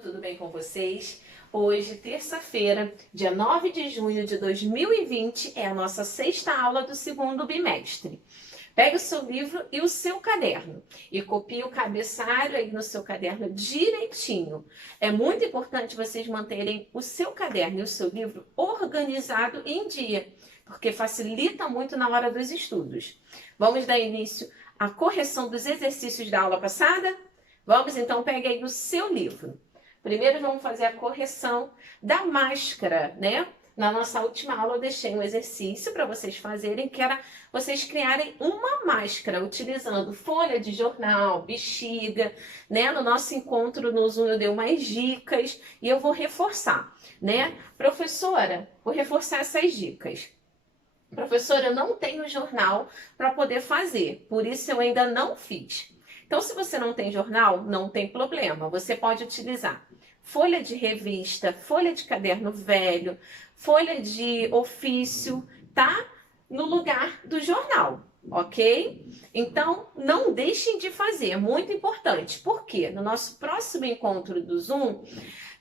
Tudo bem com vocês? Hoje, terça-feira, dia 9 de junho de 2020, é a nossa sexta aula do segundo bimestre. Pegue o seu livro e o seu caderno e copie o cabeçalho aí no seu caderno direitinho. É muito importante vocês manterem o seu caderno e o seu livro organizado e em dia, porque facilita muito na hora dos estudos. Vamos dar início à correção dos exercícios da aula passada? Vamos então, pegue aí o seu livro. Primeiro vamos fazer a correção da máscara, né? Na nossa última aula eu deixei um exercício para vocês fazerem, que era vocês criarem uma máscara utilizando folha de jornal, bexiga, né? No nosso encontro no Zoom eu dei umas dicas e eu vou reforçar, né? Professora, vou reforçar essas dicas. Professora, eu não tenho jornal para poder fazer, por isso eu ainda não fiz. Então, se você não tem jornal, não tem problema. Você pode utilizar folha de revista, folha de caderno velho, folha de ofício, tá? No lugar do jornal, ok? Então, não deixem de fazer, é muito importante. Por quê? No nosso próximo encontro do Zoom,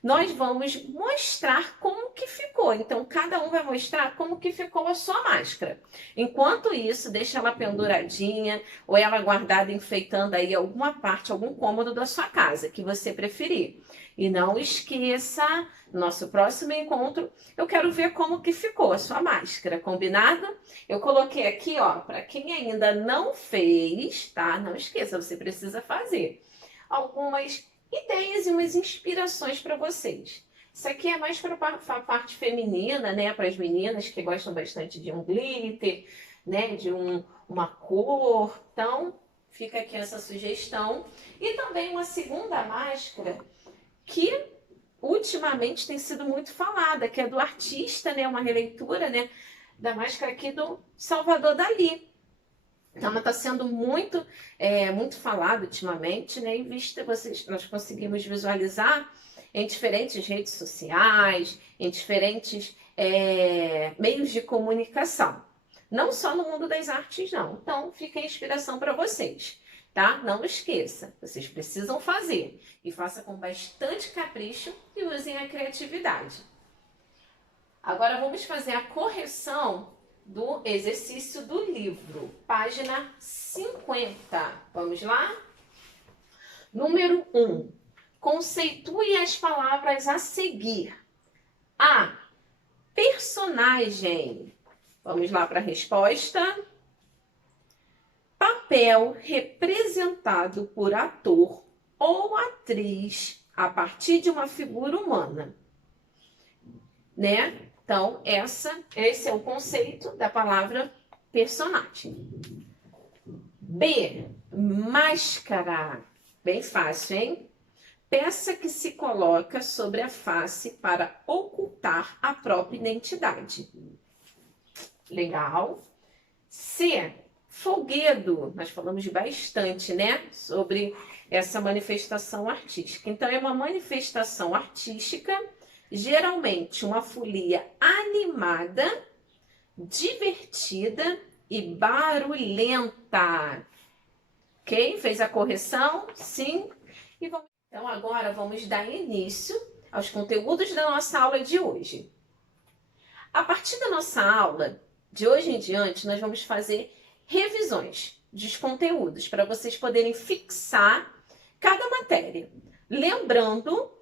nós vamos mostrar como que ficou. Então, cada um vai mostrar como que ficou a sua máscara. Enquanto isso, deixa ela penduradinha ou ela guardada, enfeitando aí alguma parte, algum cômodo da sua casa, que você preferir. E não esqueça, nosso próximo encontro, eu quero ver como que ficou a sua máscara, combinado? Eu coloquei aqui, ó, para quem ainda não fez, tá? Não esqueça, você precisa fazer algumas ideias e umas inspirações para vocês. Isso aqui é mais para a parte feminina, né? Para as meninas que gostam bastante de um glitter, né? De uma cor. Então, fica aqui essa sugestão. E também uma segunda máscara que ultimamente tem sido muito falada, que é do artista, né? Uma releitura, né? Da máscara aqui do Salvador Dalí. Então, ela está sendo muito falada ultimamente, né? E vista, nós conseguimos visualizar em diferentes redes sociais, em diferentes meios de comunicação. Não só no mundo das artes, não. Então, fica a inspiração para vocês, tá? Não esqueça, vocês precisam fazer. E faça com bastante capricho e usem a criatividade. Agora, vamos fazer a correção do exercício do livro, página 50. Vamos lá? Número 1. Conceitue as palavras a seguir. A. Personagem. Vamos lá para a resposta. Papel representado por ator ou atriz a partir de uma figura humana, né? Então, esse é o conceito da palavra personagem. B. Máscara. Bem fácil, hein? Peça que se coloca sobre a face para ocultar a própria identidade. Legal. C. Folguedo. Nós falamos bastante, né? Sobre essa manifestação artística. Então, é uma manifestação artística, geralmente uma folia animada, divertida e barulhenta. Ok? Fez a correção? Sim. Então, agora vamos dar início aos conteúdos da nossa aula de hoje. A partir da nossa aula, de hoje em diante, nós vamos fazer revisões dos conteúdos para vocês poderem fixar cada matéria. Lembrando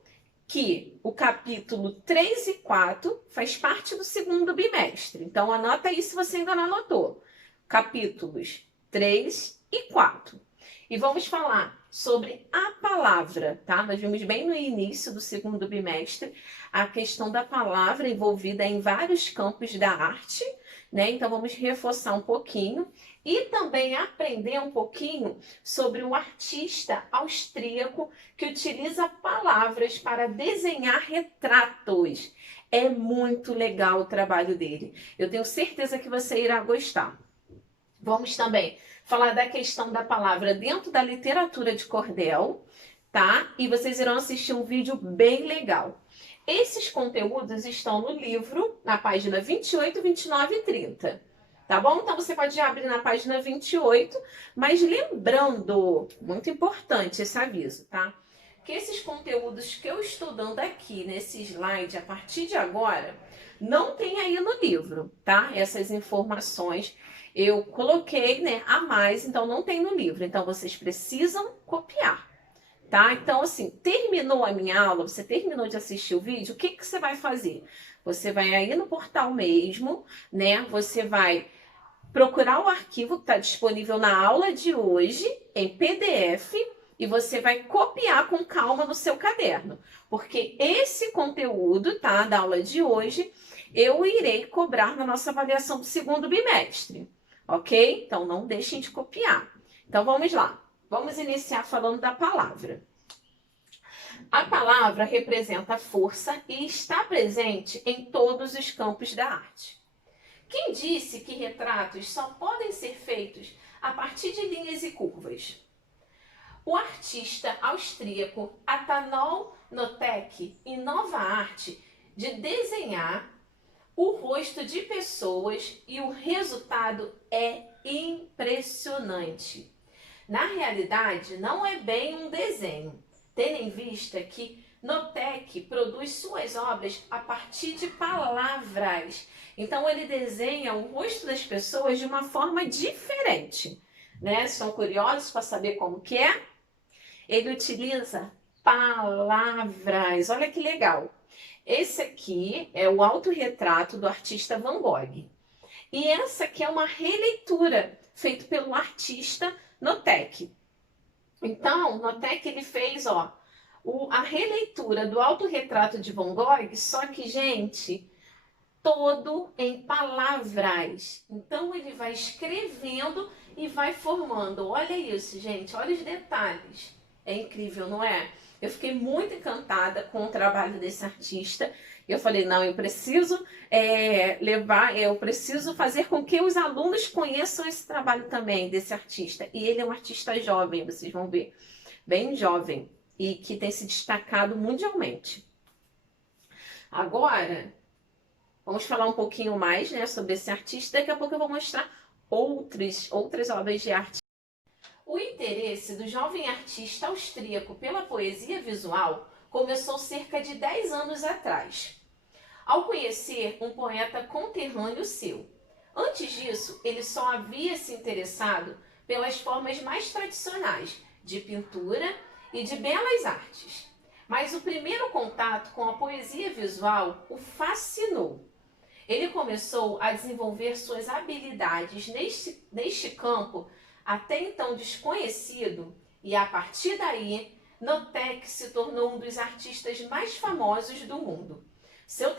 que o capítulo 3 e 4 faz parte do segundo bimestre. Então, anota aí se você ainda não anotou. Capítulos 3 e 4. E vamos falar sobre a palavra, tá? Nós vimos bem no início do segundo bimestre a questão da palavra envolvida em vários campos da arte, né? Então, vamos reforçar um pouquinho e também aprender um pouquinho sobre o artista austríaco que utiliza palavras para desenhar retratos. É muito legal o trabalho dele. Eu tenho certeza que você irá gostar. Vamos também falar da questão da palavra dentro da literatura de cordel, tá? E vocês irão assistir um vídeo bem legal. Esses conteúdos estão no livro, na página 28, 29 e 30. Tá bom? Então, você pode abrir na página 28, mas lembrando, muito importante esse aviso, tá? que esses conteúdos que eu estou dando aqui nesse slide, a partir de agora, não tem aí no livro, tá? Essas informações eu coloquei, né, a mais, então não tem no livro. Então, vocês precisam copiar, tá? Então, assim, terminou a minha aula, você terminou de assistir o vídeo, o que que você vai fazer? Você vai aí no portal mesmo, né? Você vai procurar o arquivo que está disponível na aula de hoje, em PDF, e você vai copiar com calma no seu caderno. Porque esse conteúdo, tá, da aula de hoje, eu irei cobrar na nossa avaliação do segundo bimestre, ok? Então, não deixem de copiar. Então, vamos lá. Vamos iniciar falando da palavra. A palavra representa força e está presente em todos os campos da arte. Quem disse que retratos só podem ser feitos a partir de linhas e curvas? O artista austríaco Atanol Notek inova a arte de desenhar o rosto de pessoas e o resultado é impressionante. Na realidade, não é bem um desenho, tendo em vista que Notek produz suas obras a partir de palavras. Então, ele desenha o rosto das pessoas de uma forma diferente, né? Estão curiosos para saber como que é? Ele utiliza palavras. Olha que legal. Esse aqui é o autorretrato do artista Van Gogh. E essa aqui é uma releitura feita pelo artista Notek. Então, Notek ele fez, ó, a releitura do autorretrato de Van Gogh, só que, gente, todo em palavras. Então, ele vai escrevendo e vai formando. Olha isso, gente, olha os detalhes. É incrível, não é? Eu fiquei muito encantada com o trabalho desse artista. Eu falei, não, eu preciso eu preciso fazer com que os alunos conheçam esse trabalho também desse artista. E ele é um artista jovem, vocês vão ver, bem jovem, e que tem se destacado mundialmente. Agora, vamos falar um pouquinho mais, né, sobre esse artista. Daqui a pouco eu vou mostrar outras obras de arte. O interesse do jovem artista austríaco pela poesia visual começou cerca de 10 anos atrás, ao conhecer um poeta conterrâneo seu. Antes disso, ele só havia se interessado pelas formas mais tradicionais de pintura e de belas artes. Mas o primeiro contato com a poesia visual o fascinou. Ele começou a desenvolver suas habilidades neste campo até então desconhecido, e a partir daí, Notek se tornou um dos artistas mais famosos do mundo. Seus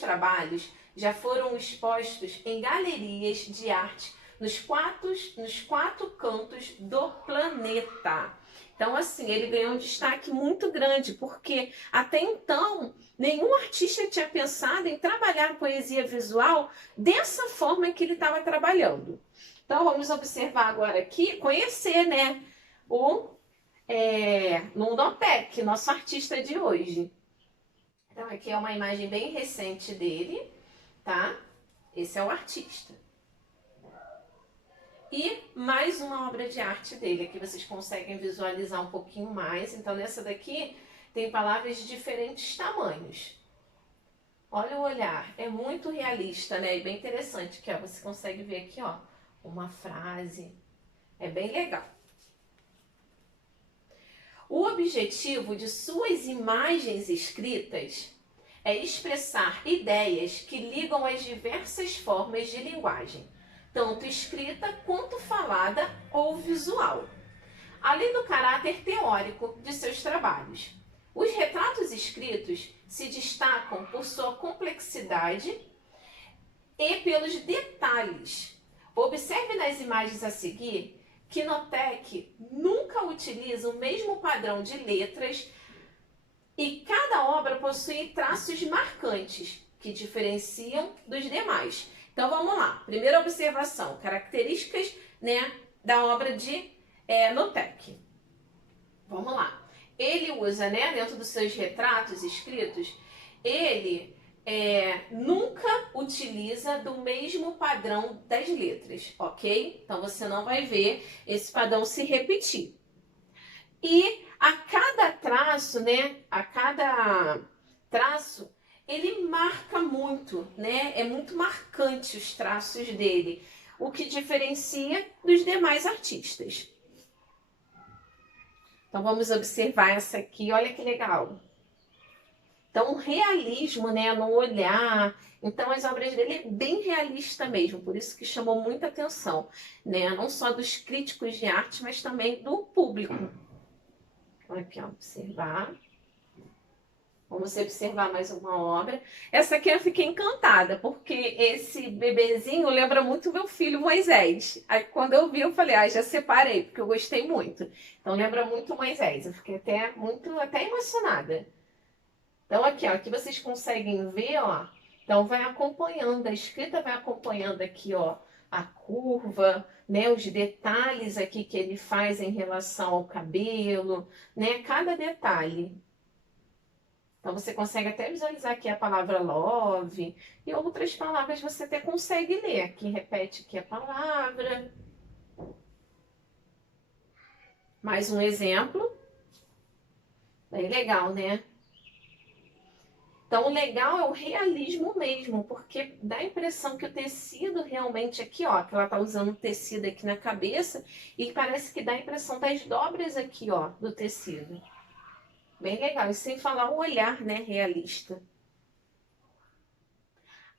trabalhos já foram expostos em galerias de arte nos quatro cantos do planeta. Então, assim, ele ganhou um destaque muito grande, porque até então nenhum artista tinha pensado em trabalhar a poesia visual dessa forma que ele estava trabalhando. Então, vamos observar agora aqui, conhecer, né, o Notek, nosso artista de hoje. Então, aqui é uma imagem bem recente dele, tá? Esse é o artista. E mais uma obra de arte dele, aqui vocês conseguem visualizar um pouquinho mais. Então, nessa daqui tem palavras de diferentes tamanhos. Olha o olhar, é muito realista, né? E bem interessante, que ó, você consegue ver aqui, ó, uma frase. É bem legal. O objetivo de suas imagens escritas é expressar ideias que ligam as diversas formas de linguagem, tanto escrita quanto falada ou visual, além do caráter teórico de seus trabalhos. Os retratos escritos se destacam por sua complexidade e pelos detalhes. Observe nas imagens a seguir que Notek nunca utiliza o mesmo padrão de letras e cada obra possui traços marcantes que diferenciam dos demais. Então vamos lá. Primeira observação, características, né, da obra de Notek. Vamos lá. Ele usa, né, dentro dos seus retratos escritos, ele nunca utiliza do mesmo padrão das letras, ok? Então você não vai ver esse padrão se repetir. E a cada traço, né? A cada traço, ele marca muito, né? É muito marcante os traços dele, o que diferencia dos demais artistas. Então vamos observar essa aqui, olha que legal. Então, o realismo, né, no olhar. Então, as obras dele é bem realista mesmo, por isso que chamou muita atenção, né? Não só dos críticos de arte, mas também do público. Então, aqui, ó, observar. Vamos observar mais uma obra. Essa aqui eu fiquei encantada, porque esse bebezinho lembra muito meu filho Moisés. Aí quando eu vi, eu falei, já separei, porque eu gostei muito. Então lembra muito Moisés. Eu fiquei até emocionada. Então aqui, ó, aqui vocês conseguem ver, ó. Então vai acompanhando, a escrita vai acompanhando aqui, ó, a curva, né, os detalhes aqui que ele faz em relação ao cabelo, né, cada detalhe. Então você consegue até visualizar aqui a palavra love e outras palavras você até consegue ler. Aqui repete aqui a palavra. Mais um exemplo. Bem legal, né? Então, o legal é o realismo mesmo, porque dá a impressão que o tecido realmente aqui, ó, que ela tá usando o tecido aqui na cabeça, e parece que dá a impressão das dobras aqui, ó, do tecido. Bem legal, e sem falar o olhar, né, realista.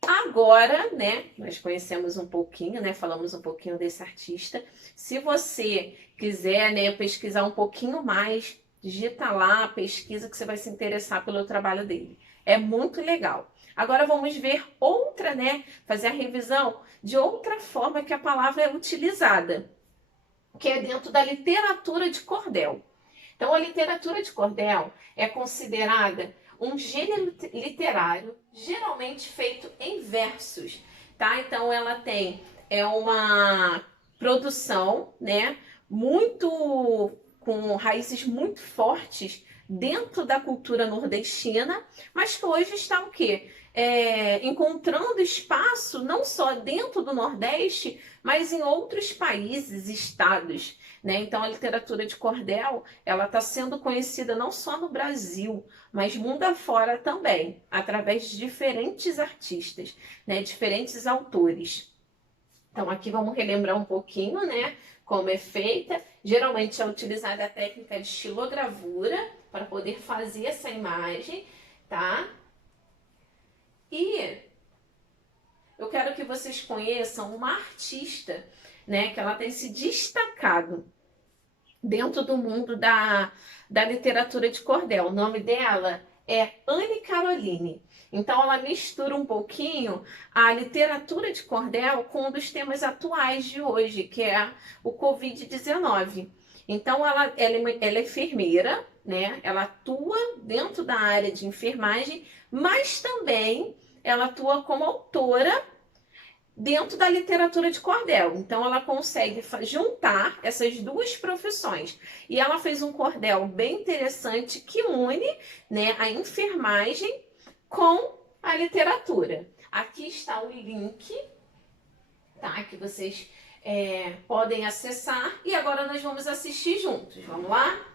Agora, né, nós conhecemos um pouquinho, né, falamos um pouquinho desse artista. Se você quiser, né, pesquisar um pouquinho mais, digita lá, pesquisa que você vai se interessar pelo trabalho dele. É muito legal. Agora vamos ver outra, né, fazer a revisão de outra forma que a palavra é utilizada, que é dentro da literatura de cordel. Então, a literatura de cordel é considerada um gênero literário geralmente feito em versos, tá? Então, ela tem uma produção, né, muito com raízes muito fortes dentro da cultura nordestina, mas que hoje está o quê? Encontrando espaço não só dentro do Nordeste, mas em outros países, estados, né? Então a literatura de cordel ela está sendo conhecida não só no Brasil, mas mundo afora também, através de diferentes artistas, né? Diferentes autores. Então aqui vamos relembrar um pouquinho, né? Como é feita. Geralmente é utilizada a técnica de estilogravura para poder fazer essa imagem, tá? E eu quero que vocês conheçam uma artista, né, que ela tem se destacado dentro do mundo da literatura de cordel. O nome dela é Anne Caroline. Então, ela mistura um pouquinho a literatura de cordel com um dos temas atuais de hoje, que é o Covid-19. Então, ela é enfermeira, né? Ela atua dentro da área de enfermagem, mas também ela atua como autora dentro da literatura de cordel. Então ela consegue juntar essas duas profissões. E ela fez um cordel bem interessante que une, né, a enfermagem com a literatura. Aqui está o link, tá, que vocês podem acessar. E agora nós vamos assistir juntos. Vamos lá?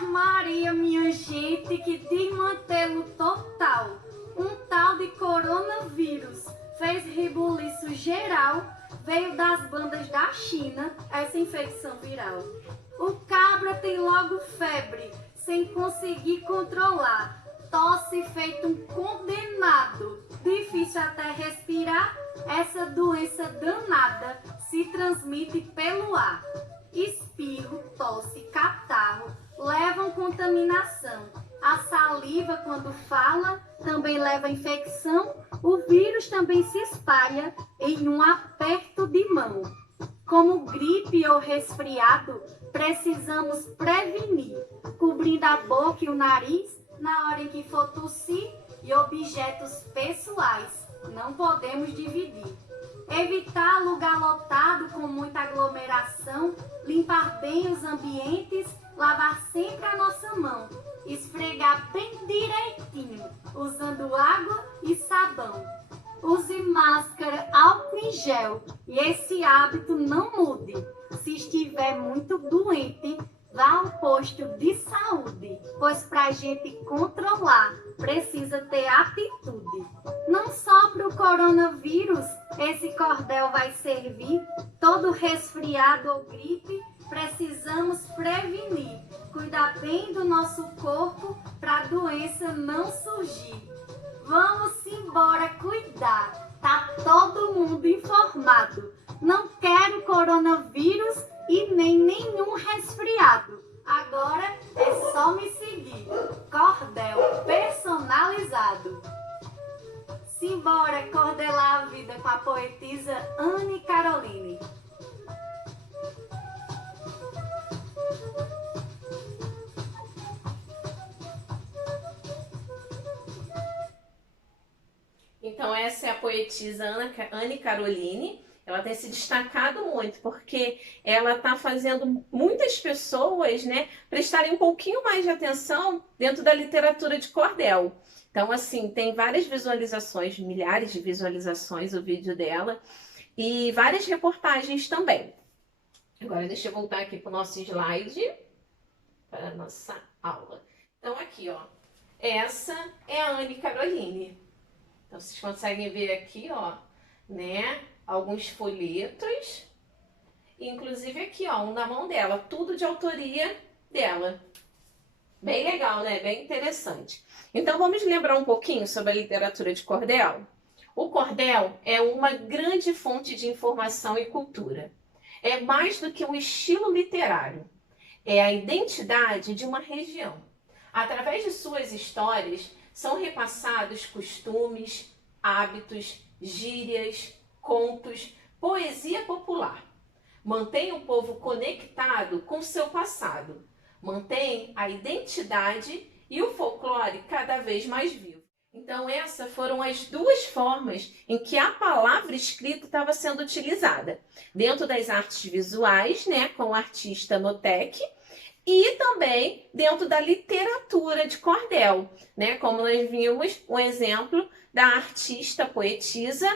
Maria, minha gente, que desmantelo total. Um tal de coronavírus fez rebuliço geral, veio das bandas da China, essa infecção viral. O cabra tem logo febre, sem conseguir controlar, tosse feito um condenado, difícil até respirar, essa doença danada se transmite pelo ar. Espirro, tosse, catarro levam contaminação. A saliva, quando fala, também leva infecção. O vírus também se espalha em um aperto de mão. Como gripe ou resfriado, precisamos prevenir, cobrindo a boca e o nariz na hora em que for tossir, e objetos pessoais não podemos dividir. Evitar lugar lotado com muita aglomeração, limpar bem os ambientes, lavar sempre a nossa mão, esfregar bem direitinho, usando água e sabão. Use máscara, álcool em gel e esse hábito não mude. Se estiver muito doente, vá ao posto de saúde, pois para a gente controlar precisa ter atitude. Não só para o coronavírus esse cordel vai servir, todo resfriado ou gripe precisamos prevenir. Cuidar bem do nosso corpo para a doença não surgir. Vamos embora cuidar, tá todo mundo informado. Não quero coronavírus e nem nenhum resfriado. Agora é só me seguir. Cordel personalizado. Simbora cordelar a vida com a poetisa Anne Caroline. Então essa é a poetisa Anne Caroline. Ela tem se destacado muito porque ela está fazendo muitas pessoas, né, prestarem um pouquinho mais de atenção dentro da literatura de cordel. Então, assim, tem várias visualizações, milhares de visualizações o vídeo dela e várias reportagens também. Agora deixa eu voltar aqui para o nosso slide, para a nossa aula. Então aqui, ó, essa é a Anne Caroline. Então vocês conseguem ver aqui, ó, né, alguns folhetos, inclusive aqui, ó, um na mão dela, tudo de autoria dela. Bem legal, né? Bem interessante. Então vamos lembrar um pouquinho sobre a literatura de cordel? O cordel é uma grande fonte de informação e cultura. É mais do que um estilo literário. É a identidade de uma região. Através de suas histórias, são repassados costumes, hábitos, gírias, contos, poesia popular. Mantém o povo conectado com seu passado. Mantém a identidade e o folclore cada vez mais vivo. Então essas foram as duas formas em que a palavra escrita estava sendo utilizada. Dentro das artes visuais, né, com o artista Notec, e também dentro da literatura de cordel, né, como nós vimos um exemplo da artista poetisa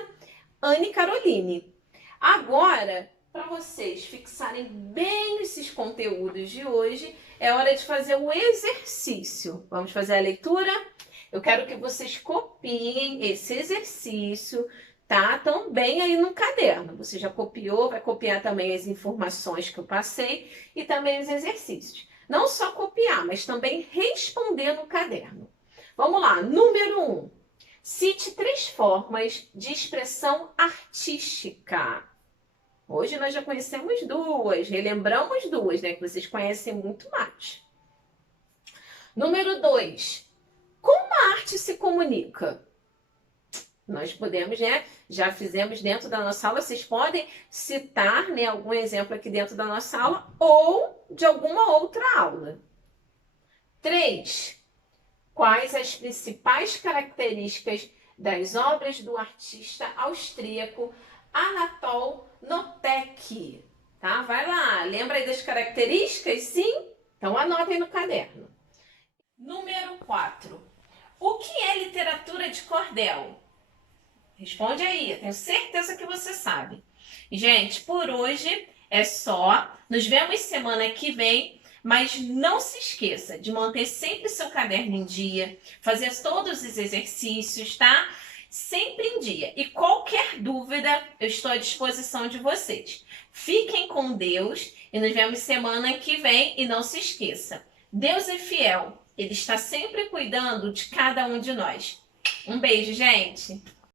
Anne Caroline. Agora, para vocês fixarem bem esses conteúdos de hoje, é hora de fazer o exercício. Vamos fazer a leitura? Eu quero que vocês copiem esse exercício, tá? Também aí no caderno. Você já copiou, vai copiar também as informações que eu passei e também os exercícios. Não só copiar, mas também responder no caderno. Vamos lá, número 1. Cite 3 formas de expressão artística. Hoje nós já conhecemos 2, relembramos 2, né? Que vocês conhecem muito mais. Número 2. Como a arte se comunica? Nós podemos, né? Já fizemos dentro da nossa aula, vocês podem citar, né, algum exemplo aqui dentro da nossa aula ou de alguma outra aula. 3. Quais as principais características das obras do artista austríaco Anatol Notec? Tá? Vai lá, lembra aí das características? Sim? Então anotem no caderno. Número 4. O que é literatura de cordel? Responde aí, eu tenho certeza que você sabe. Gente, por hoje é só. Nos vemos semana que vem, mas não se esqueça de manter sempre seu caderno em dia, fazer todos os exercícios, tá? Sempre em dia. E qualquer dúvida, eu estou à disposição de vocês. Fiquem com Deus e nos vemos semana que vem. E não se esqueça, Deus é fiel. Ele está sempre cuidando de cada um de nós. Um beijo, gente!